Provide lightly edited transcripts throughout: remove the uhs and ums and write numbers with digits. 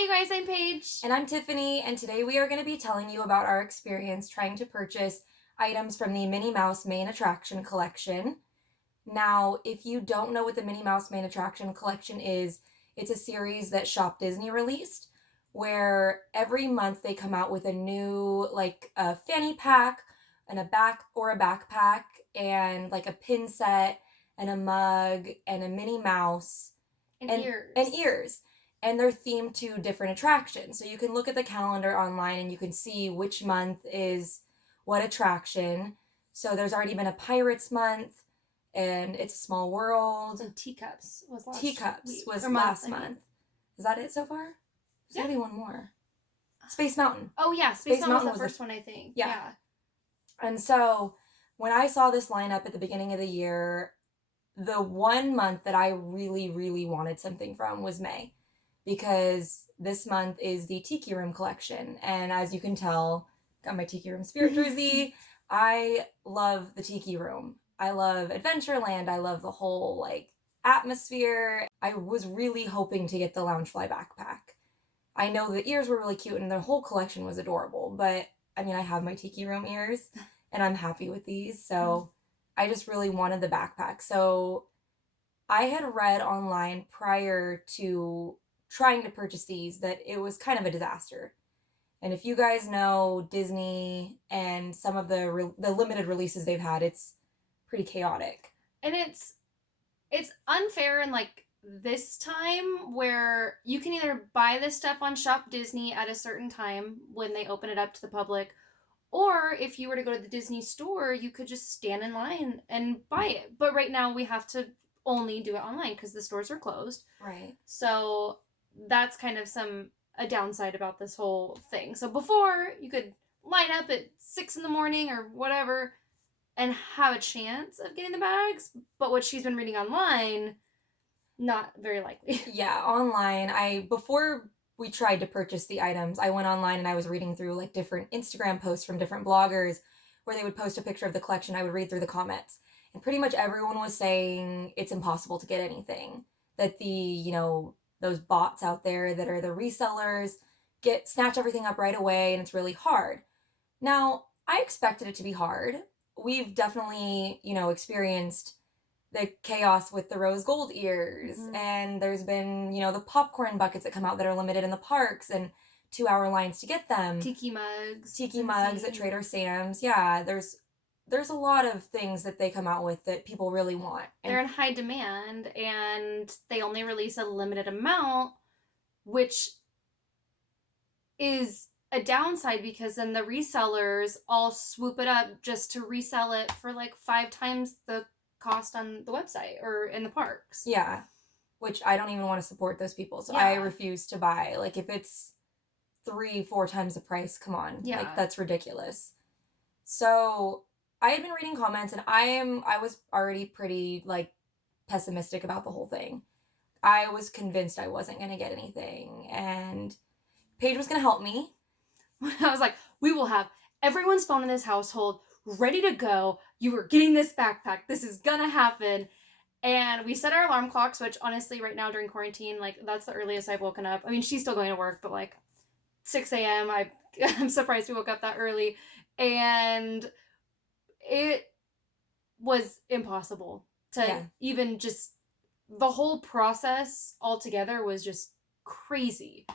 Hi, you guys. I'm Paige. And I'm Tiffany, and today we are going to be telling you about our experience trying to purchase items from the Minnie Mouse Main Attraction Collection. Now, if you don't know what the Minnie Mouse Main Attraction Collection is, it's a series that Shop Disney released, where every month they come out with a new, a fanny pack, and a backpack, and like a pin set, and a mug, and a Minnie Mouse. And ears. And ears. And they're themed to different attractions. So you can look at the calendar online and you can see which month is what attraction. So there's already been a Pirates month, and It's a Small World. And Teacups was last month. Is that it so far? There's gotta be one more. Space Mountain. Oh, yeah. Space Mountain was the first one, I think. Yeah. And so when I saw this lineup at the beginning of the year, the one month that I really, really wanted something from was May. Because this month is the Tiki Room collection. And as you can tell, got my Tiki Room spirit jersey. I love the Tiki Room. I love Adventureland. I love the whole, atmosphere. I was really hoping to get the Loungefly backpack. I know the ears were really cute and the whole collection was adorable. But, I have my Tiki Room ears and I'm happy with these. So I just really wanted the backpack. So I had read online prior to trying to purchase these that it was kind of a disaster. And if you guys know Disney and some of the limited releases they've had, it's pretty chaotic. And it's unfair in this time where you can either buy this stuff on Shop Disney at a certain time when they open it up to the public, or if you were to go to the Disney store, you could just stand in line and buy it. But right now we have to only do it online because the stores are closed. Right. So that's kind of a downside about this whole thing. So before, you could line up at 6 a.m. or whatever and have a chance of getting the bags. But what she's been reading online, not very likely. Yeah, online. Before we tried to purchase the items, I went online and I was reading through different Instagram posts from different bloggers where they would post a picture of the collection. I would read through the comments. And pretty much everyone was saying it's impossible to get anything. That those bots out there that are the resellers snatch everything up right away, and it's really hard. Now, I expected it to be hard. We've definitely, experienced the chaos with the rose gold ears, and there's been, the popcorn buckets that come out that are limited in the parks, and 2-hour lines to get them. Tiki mugs at Trader Sam's. Yeah, there's a lot of things that they come out with that people really want. They're in high demand, and they only release a limited amount, which is a downside because then the resellers all swoop it up just to resell it for 5 times the cost on the website or in the parks. Yeah, which I don't even want to support those people, so I refuse to buy. If it's 3-4 times the price, come on. Yeah. That's ridiculous. So I had been reading comments, and I was already pretty, pessimistic about the whole thing. I was convinced I wasn't going to get anything, and Paige was going to help me. I was like, we will have everyone's phone in this household ready to go. You are getting this backpack. This is going to happen. And we set our alarm clocks, which honestly, right now during quarantine, that's the earliest I've woken up. She's still going to work, but 6 a.m. I'm surprised we woke up that early. And it was impossible to even just, the whole process altogether was just crazy.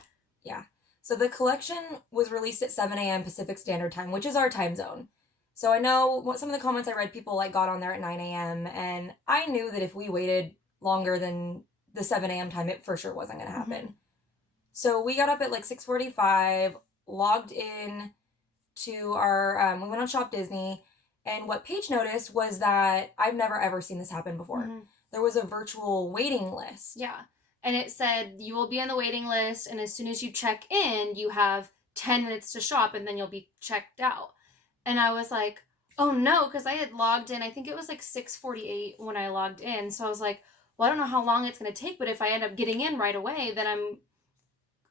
Yeah. So the collection was released at 7 a.m. Pacific Standard Time, which is our time zone. So I know some of the comments I read, people got on there at 9 a.m. and I knew that if we waited longer than the 7 a.m. time, it for sure wasn't going to happen. So we got up at 6:45, logged in to our, we went on Shop Disney. And what Paige noticed was that I've never ever seen this happen before. There was a virtual waiting list. Yeah. And it said you will be on the waiting list, and as soon as you check in, you have 10 minutes to shop, and then you'll be checked out. And I was like, oh no, because I had logged in, I think it was 6:48 when I logged in. So I was like, well, I don't know how long it's going to take, but if I end up getting in right away, then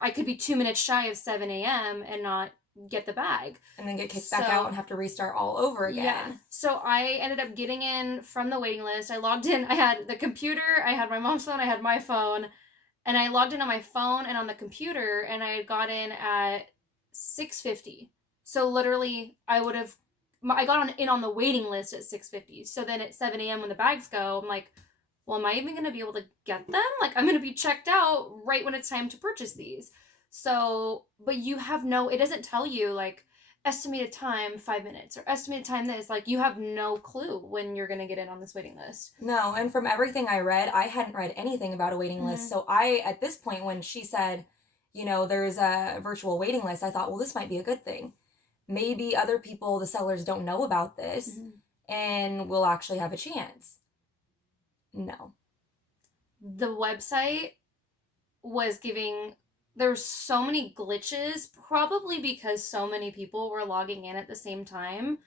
I could be 2 minutes shy of 7 a.m. and not get the bag. And then get kicked back out and have to restart all over again. Yeah. So I ended up getting in from the waiting list. I logged in. I had the computer. I had my mom's phone. I had my phone. And I logged in on my phone and on the computer, and I got in at 6:50. So literally, I got in on the waiting list at 6:50. So then at 7 a.m. when the bags go, I'm like, well, am I even going to be able to get them? Like, I'm going to be checked out right when it's time to purchase these. So, but it doesn't tell you like estimated time 5 minutes or estimated time this. Like, you have no clue when you're going to get in on this waiting list. No, and from everything I read, I hadn't read anything about a waiting list. So at this point, when she said, there's a virtual waiting list, I thought, well, this might be a good thing. Maybe other people, the sellers, don't know about this and we'll actually have a chance. No. The website was there's so many glitches, probably because so many people were logging in at the same time.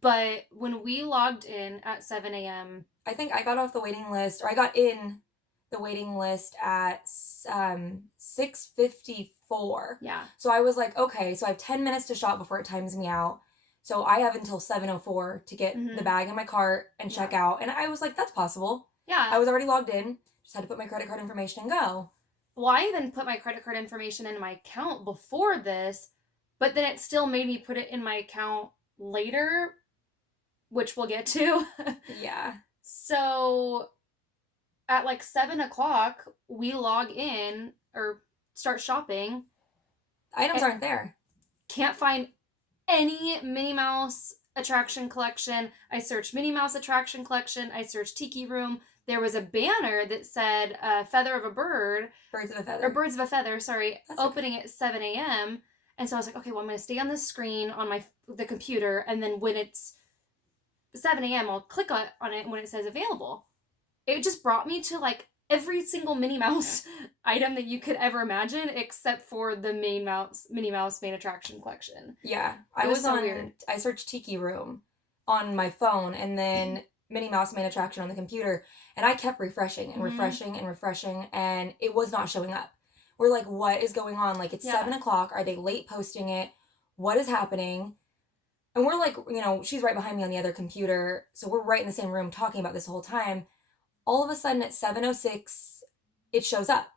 But when we logged in at 7 a.m. I think I got off the waiting list, or I got in the waiting list at 6:54. Yeah. So I was like, okay, so I have 10 minutes to shop before it times me out. So I have until 7:04 to get the bag in my cart and check out. And I was like, that's possible. Yeah. I was already logged in. Just had to put my credit card information and go. Well, I even put my credit card information in my account before this, but then it still made me put it in my account later, which we'll get to. Yeah. So at like 7 o'clock, we log in or start shopping. Items aren't there. Can't find any Minnie Mouse attraction collection. I searched Minnie Mouse attraction collection. I searched Tiki Room. There was a banner that said Feather of a Bird. Birds of a Feather. Or Birds of a Feather, sorry. That's opening at 7 a.m. And so I was like, okay, well, I'm going to stay on the screen on the computer. And then when it's 7 a.m., I'll click on it when it says available. It just brought me to like every single Minnie Mouse item that you could ever imagine, except for the Minnie Mouse main attraction collection. Yeah. Weird. I searched Tiki Room on my phone and then Minnie Mouse main attraction on the computer. And I kept refreshing and refreshing and refreshing, and it was not showing up. We're like, what is going on? Like, it's 7 o'clock. Are they late posting it? What is happening? And we're like, she's right behind me on the other computer. So we're right in the same room talking about this whole time. All of a sudden at 7:06, it shows up.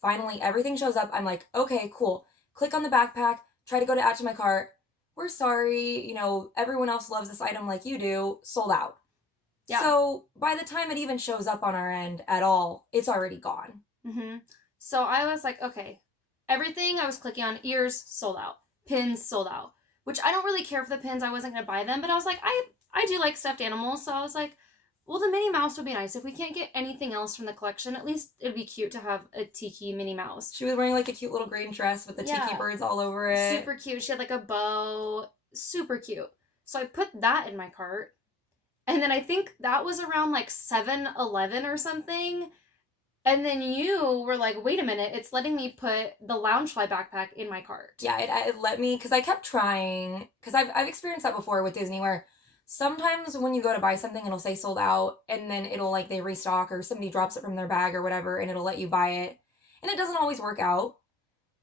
Finally, everything shows up. I'm like, okay, cool. Click on the backpack. Try to go to add to my cart. We're sorry. Everyone else loves this item like you do. Sold out. Yeah. So by the time it even shows up on our end at all, it's already gone. So I was like, okay, everything I was clicking on, ears sold out, pins sold out, which I don't really care for the pins. I wasn't going to buy them, but I was like, I do like stuffed animals. So I was like, well, the Minnie Mouse would be nice. If we can't get anything else from the collection, at least it'd be cute to have a Tiki Minnie Mouse. She was wearing like a cute little green dress with the Tiki birds all over it. Super cute. She had like a bow. Super cute. So I put that in my cart. And then I think that was around like 7-11 or something. And then you were like, wait a minute, it's letting me put the Loungefly backpack in my cart. Yeah, it let me, because I kept trying, because I've experienced that before with Disney, where sometimes when you go to buy something, it'll say sold out, and then it'll like they restock, or somebody drops it from their bag or whatever, and it'll let you buy it. And it doesn't always work out,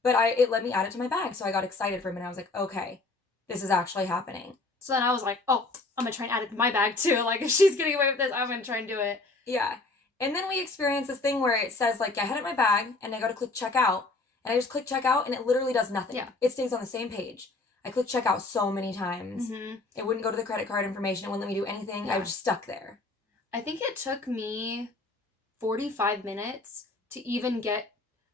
but it let me add it to my bag, so I got excited for a minute. I was like, okay, this is actually happening. So then I was like, oh, I'm going to try and add it to my bag too. Like, if she's getting away with this, I'm going to try and do it. Yeah. And then we experienced this thing where it says, like, I had it in my bag, and I go to click checkout, and I just click checkout, and it literally does nothing. Yeah. It stays on the same page. I clicked checkout so many times. It wouldn't go to the credit card information. It wouldn't let me do anything. Yeah. I was just stuck there. I think it took me 45 minutes to even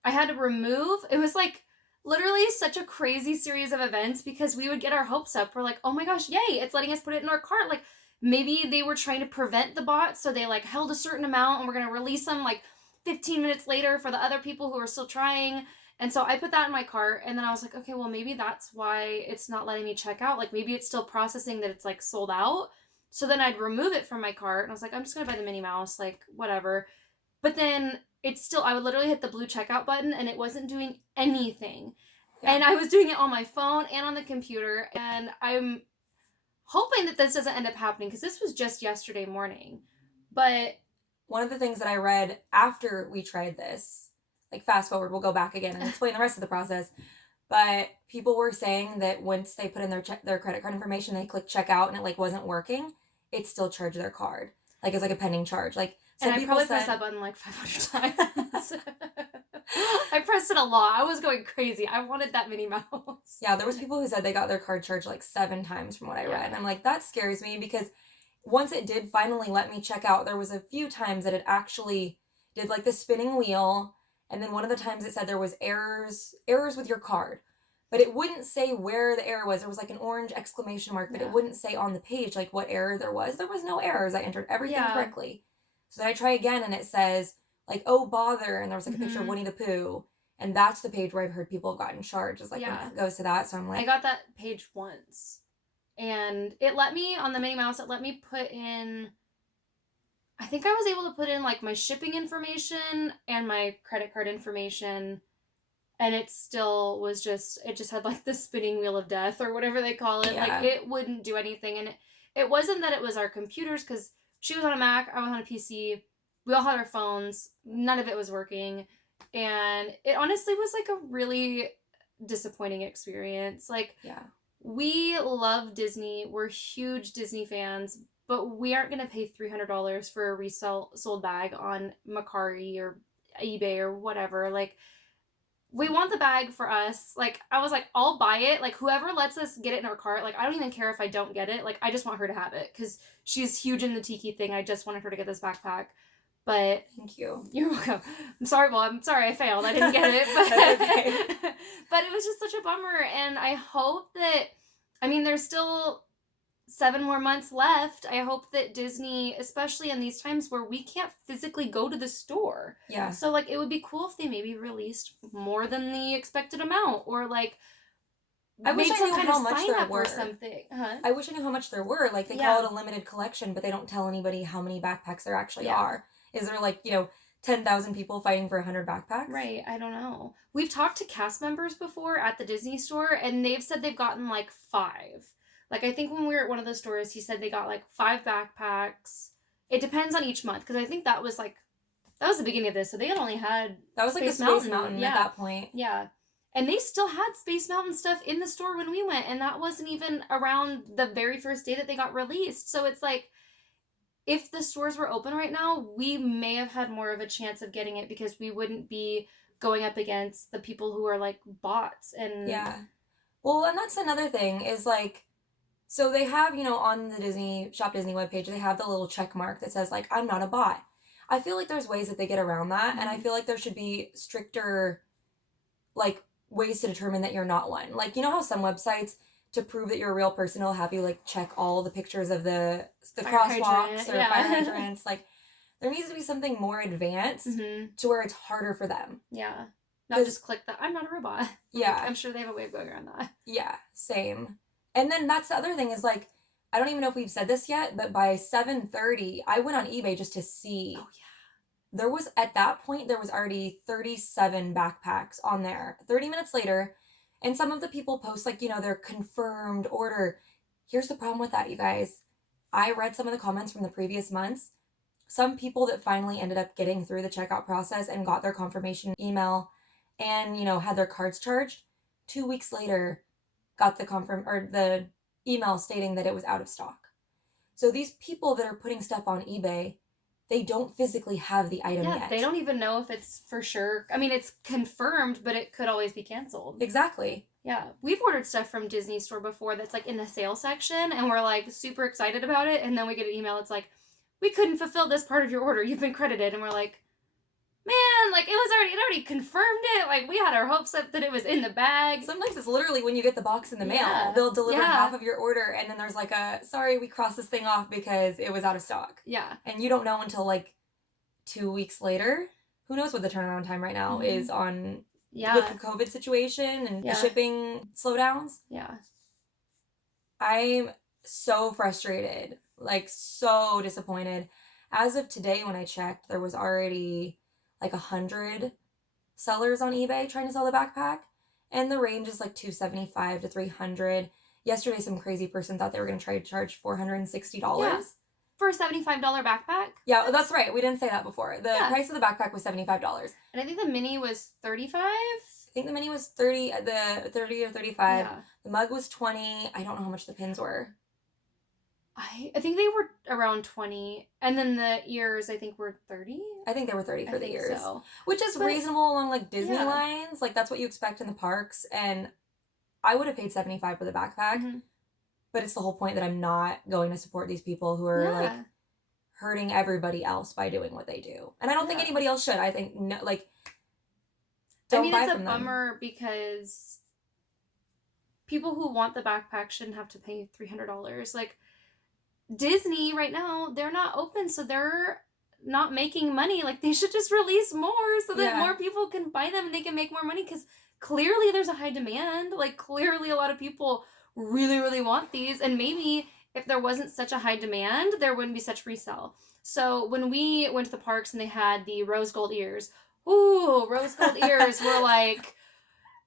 I had to remove, it was like, literally such a crazy series of events because we would get our hopes up. We're like, oh my gosh, yay, it's letting us put it in our cart. Like, maybe they were trying to prevent the bot, so they like held a certain amount and we're going to release them like 15 minutes later for the other people who are still trying. And so I put that in my cart, and then I was like, okay, well, maybe that's why it's not letting me check out. Like, maybe it's still processing that it's like sold out. So then I'd remove it from my cart, and I was like, I'm just going to buy the Minnie Mouse, like, whatever. But then I would literally hit the blue checkout button, and it wasn't doing anything. Yeah. And I was doing it on my phone and on the computer, and I'm hoping that this doesn't end up happening, because this was just yesterday morning. But one of the things that I read after we tried this, like fast forward, we'll go back again and explain the rest of the process, but people were saying that once they put in their credit card information, they click checkout and it like wasn't working, it still charged their card. Like, it's like a pending charge. Like, and I probably pressed that button like 500 times. I pressed it a lot. I was going crazy. I wanted that Minnie Mouse. Yeah, there was people who said they got their card charged like 7 times from what I read. And I'm like, that scares me because once it did finally let me check out, there was a few times that it actually did like the spinning wheel. And then one of the times it said there was errors with your card. But it wouldn't say where the error was. There was like an orange exclamation mark, but it wouldn't say on the page like what error there was. There was no errors. I entered everything correctly. So then I try again and it says like, oh, bother. And there was like a picture of Winnie the Pooh. And that's the page where I've heard people have gotten charged. Is like when it goes to that. So I'm like, I got that page once. And it let me, on the Minnie Mouse, it let me put in, I think I was able to put in like my shipping information and my credit card information. And it still was it just had like the spinning wheel of death or whatever they call it. Like it wouldn't do anything. And it wasn't that it was our computers, because she was on a Mac, I was on a PC. We all had our phones. None of it was working. And it honestly was like a really disappointing experience. Like, we love Disney. We're huge Disney fans, but we aren't going to pay $300 for a sold bag on Mercari or eBay or whatever. Like, we want the bag for us. Like, I was like, I'll buy it. Like, whoever lets us get it in our cart, like, I don't even care if I don't get it. Like, I just want her to have it because she's huge in the Tiki thing. I just wanted her to get this backpack. But thank you. You're welcome. I'm sorry, well, I'm sorry I failed. I didn't get it. But, okay. But it was just such a bummer. And I hope that, I mean, there's still 7 more months left. I hope that Disney, especially in these times where we can't physically go to the store. Yeah. So, like, it would be cool if they maybe released more than the expected amount, or like, I wish I knew how much there were. Or something. I wish I knew how much there were. Like, they call it a limited collection, but they don't tell anybody how many backpacks there actually are. Is there like, 10,000 people fighting for 100 backpacks? Right, I don't know. We've talked to cast members before at the Disney store, and they've said they've gotten like 5. Like, I think when we were at one of the stores, he said they got like 5 backpacks. It depends on each month, because I think that was the beginning of this, so they had only had that was Space like the Space Mountain at that point. Yeah. And they still had Space Mountain stuff in the store when we went, and that wasn't even around the very first day that they got released. So it's like, if the stores were open right now, we may have had more of a chance of getting it, because we wouldn't be going up against the people who are like bots. And well, and that's another thing is like, so they have, on the Shop Disney webpage, they have the little check mark that says like, I'm not a bot. I feel like there's ways that they get around that, and I feel like there should be stricter like ways to determine that you're not one. Like, how some websites, to prove that you're a real person, will have you like check all the pictures of the crosswalks or fire hydrants. Like, there needs to be something more advanced to where it's harder for them. Yeah. Not just click that. I'm not a robot. Yeah. Like, I'm sure they have a way of going around that. Yeah, same. And then that's the other thing is like, I don't even know if we've said this yet, but by 7:30, I went on eBay just to see. Oh, yeah. At that point, there was already 37 backpacks on there. 30 minutes later, and some of the people post like, their confirmed order. Here's the problem with that, you guys. I read some of the comments from the previous months. Some people that finally ended up getting through the checkout process and got their confirmation email and, had their cards charged, 2 weeks later got the email stating that it was out of stock. So these people that are putting stuff on eBay, they don't physically have the item yet. They don't even know if it's for sure. I mean, it's confirmed, but it could always be canceled. Exactly. Yeah. We've ordered stuff from Disney Store before that's like in the sale section, and we're like super excited about it, and then we get an email that's like, we couldn't fulfill this part of your order. You've been credited. And we're like, man, like, it already confirmed it. Like, we had our hopes up that it was in the bag. Sometimes it's literally when you get the box in the mail. They'll deliver half of your order, and then there's like sorry, we crossed this thing off because it was out of stock. Yeah. And you don't know until like 2 weeks later. Who knows what the turnaround time right now is on with the COVID situation and the shipping slowdowns. Yeah. I'm so frustrated. Like, so disappointed. As of today, when I checked, there was already like 100 sellers on eBay trying to sell the backpack, and the range is like $275 to $300. Yesterday, some crazy person thought they were going to try to charge $460 for a $75 backpack. Yeah, that's right. We didn't say that before. The price of the backpack was $75, and I think the Minnie was $35. I think the Minnie was 30, the 30 or 35. Yeah. The mug was 20. I don't know how much the pins were. I think they were around 20, and then the ears I think were 30. I think they were 30 for the ears, so. which is reasonable along like Disney lines. Like that's what you expect in the parks, and I would have paid $75 for the backpack. Mm-hmm. But it's the whole point that I'm not going to support these people who are like hurting everybody else by doing what they do, and I don't think anybody else should. I think no, like. Don't buy it's a from them. bummer because people who want the backpack shouldn't have to pay $300. Like. Disney right now, they're not open, so they're not making money. Like, they should just release more so that more people can buy them and they can make more money, because clearly there's a high demand. Like, clearly a lot of people really, really want these, and maybe if there wasn't such a high demand, there wouldn't be such resale. So when we went to the parks and they had the rose gold ears, rose gold ears were like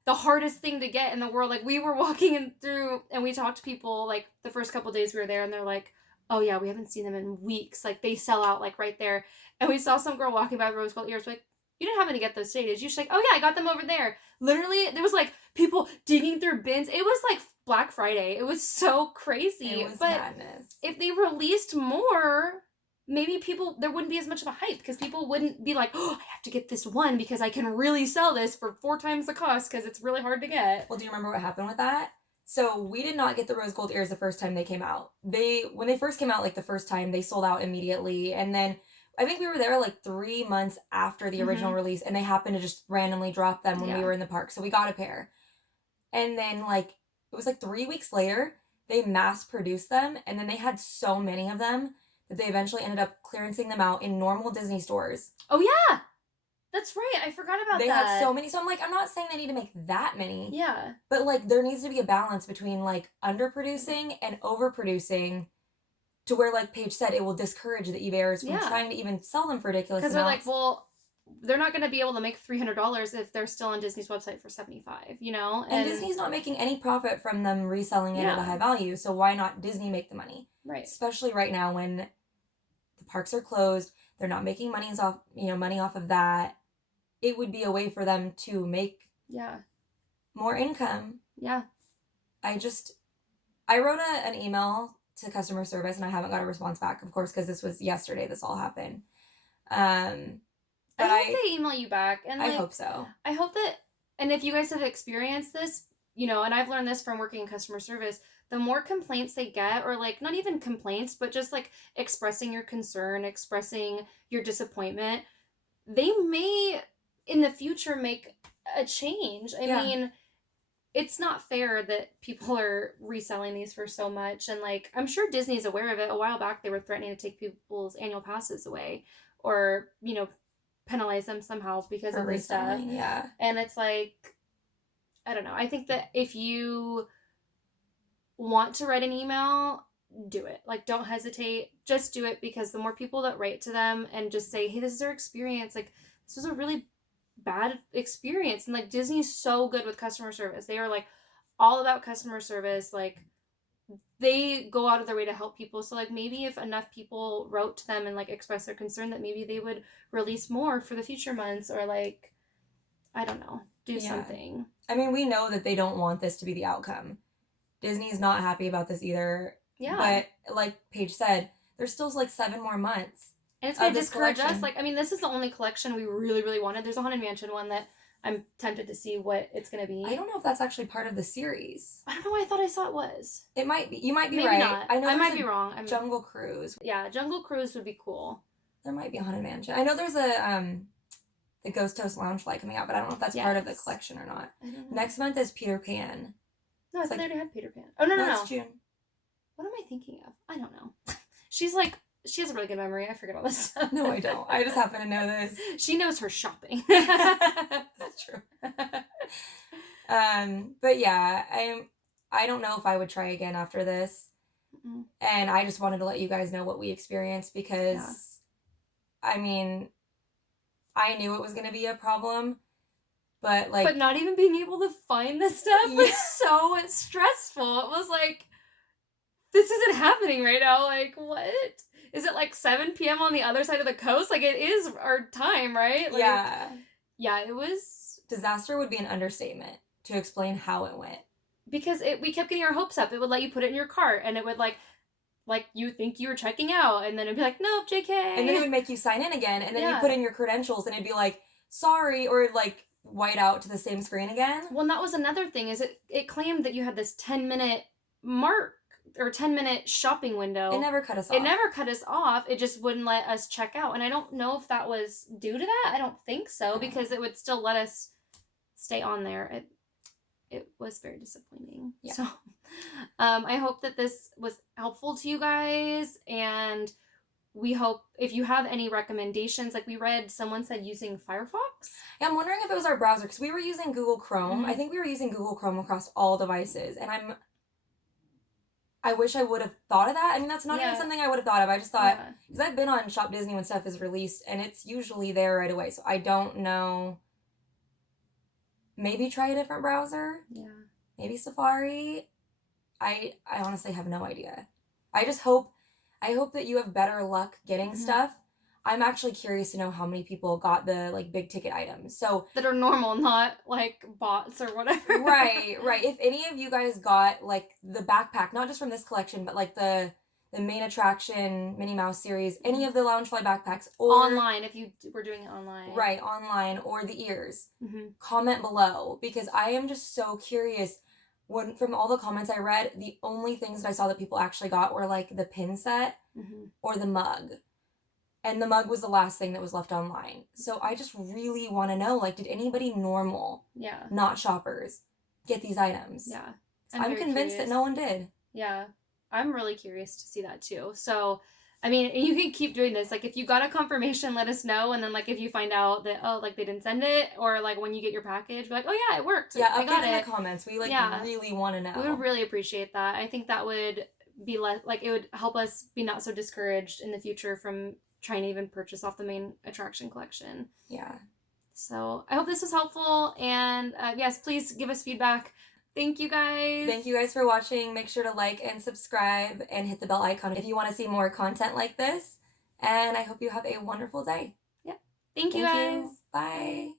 the hardest thing to get in the world. Like, we were walking through and we talked to people like the first couple days we were there, and they're like, oh yeah, we haven't seen them in weeks. Like, they sell out like right there. And we saw some girl walking by with rose gold ears. We're like, you didn't happen to get those today, did you? She's like, oh yeah, I got them over there. Literally, there was like people digging through bins. It was like Black Friday. It was so crazy. It was madness. If they released more, maybe there wouldn't be as much of a hype, because people wouldn't be like, oh, I have to get this one because I can really sell this for 4 times the cost because it's really hard to get. Well, do you remember what happened with that? So we did not get the rose gold ears the first time they came out. When they first came out, like the first time, they sold out immediately. And then I think we were there like 3 months after the original release, and they happened to just randomly drop them when we were in the park. So we got a pair. And then like, it was like 3 weeks later, they mass produced them. And then they had so many of them that they eventually ended up clearancing them out in normal Disney stores. Oh yeah! That's right. I forgot about that. They had so many. So I'm like, I'm not saying they need to make that many. Yeah. But like, there needs to be a balance between like underproducing and overproducing, to where, like Paige said, it will discourage the eBayers from trying to even sell them for ridiculous amounts. Because they're like, well, they're not going to be able to make $300 if they're still on Disney's website for $75, you know? And Disney's not making any profit from them reselling it at a high value, so why not Disney make the money? Right. Especially right now when the parks are closed, they're not making money off of that. It would be a way for them to make more income. Yeah. I wrote an email to customer service, and I haven't got a response back, of course, because this was yesterday this all happened. But I hope they email you back. And I hope so. I hope that, and if you guys have experienced this, and I've learned this from working in customer service, the more complaints they get, or like, not even complaints, but just like expressing your concern, expressing your disappointment, they may in the future make a change. I mean, it's not fair that people are reselling these for so much. And like, I'm sure Disney's aware of it. A while back, they were threatening to take people's annual passes away, or, penalize them somehow because of this stuff. Yeah. And it's like, I don't know. I think that if you want to write an email, do it. Like, don't hesitate. Just do it, because the more people that write to them and just say, hey, this is our experience. Like, this was a really bad experience. And like, Disney's so good with customer service. They are like all about customer service. Like, they go out of their way to help people. So like, maybe if enough people wrote to them and like expressed their concern, that maybe they would release more for the future months, or like, I don't know, do something. I mean, we know that they don't want this to be the outcome. Disney's not happy about this either. Yeah. But like Paige said, there's still like 7 more months. And it's going to discourage us. Like, I mean, this is the only collection we really, really wanted. There's a Haunted Mansion one that I'm tempted to see what it's going to be. I don't know if that's actually part of the series. I don't know why I thought I saw it was. It might be. You might be Maybe right. Not. I might be wrong. Jungle Cruise. Yeah, Jungle Cruise would be cool. There might be a Haunted Mansion. I know there's the Ghost Toast Lounge Flight coming out, but I don't know if that's part of the collection or not. I don't know. Next month is Peter Pan. No, I thought they already had Peter Pan. Oh, no. It's June. What am I thinking of? I don't know. She has a really good memory. I forget all this stuff. No, I don't. I just happen to know this. She knows her shopping. That's true. But yeah, I don't know if I would try again after this. Mm-mm. And I just wanted to let you guys know what we experienced, because I mean, I knew it was going to be a problem, but like... But not even being able to find this stuff was so stressful. It was like, this isn't happening right now. Like, what? Is it like 7 p.m. on the other side of the coast? Like, it is our time, right? Like, yeah, it was... Disaster would be an understatement to explain how it went. Because we kept getting our hopes up. It would let you put it in your cart, and it would like like you think you were checking out, and then it'd be like, nope, JK. And then it would make you sign in again, and then you Yeah. put in your credentials, and it'd be like, sorry, or like white out to the same screen again. Well, and that was another thing, is it claimed that you had this 10-minute mark or 10-minute shopping window. It never cut us off. It never cut us off. It just wouldn't let us check out. And I don't know if that was due to that. I don't think so, because it would still let us stay on there. It was very disappointing. Yeah. So I hope that this was helpful to you guys, and we hope if you have any recommendations, like we read someone said using Firefox. Yeah, I'm wondering if it was our browser, because we were using Google Chrome. Mhm. I think we were using Google Chrome across all devices, and I wish I would have thought of that. I mean, that's not even something I would have thought of. I just thought, because I've been on Shop Disney when stuff is released, and it's usually there right away, so I don't know. Maybe try a different browser. Yeah. Maybe Safari. I honestly have no idea. I hope that you have better luck getting stuff. I'm actually curious to know how many people got the like big ticket items. So that are normal, not like bots or whatever. Right. If any of you guys got like the backpack, not just from this collection, but like the main attraction Minnie Mouse series, any of the Loungefly backpacks, or online, if you were doing it online. Right, online, or the ears. Mm-hmm. Comment below, because I am just so curious. From all the comments I read, the only things that I saw that people actually got were like the pin set or the mug. And the mug was the last thing that was left online. So I just really want to know, like, did anybody normal, not shoppers, get these items? Yeah. I'm convinced that no one did. Yeah. I'm really curious to see that too. So, I mean, you can keep doing this. Like, if you got a confirmation, let us know. And then, like, if you find out that, oh, like, they didn't send it, or, like, when you get your package, be like, oh, yeah, it worked. Yeah, I got update in it. the comments. We, like, really want to know. We would really appreciate that. I think that would be less, like, it would help us be not so discouraged in the future from trying to even purchase off the main attraction collection. Yeah. So, I hope this was helpful. And, yes, please give us feedback. Thank you guys. Thank you guys for watching. Make sure to like and subscribe and hit the bell icon if you want to see more content like this. And I hope you have a wonderful day. Yeah. Thank you guys. Bye.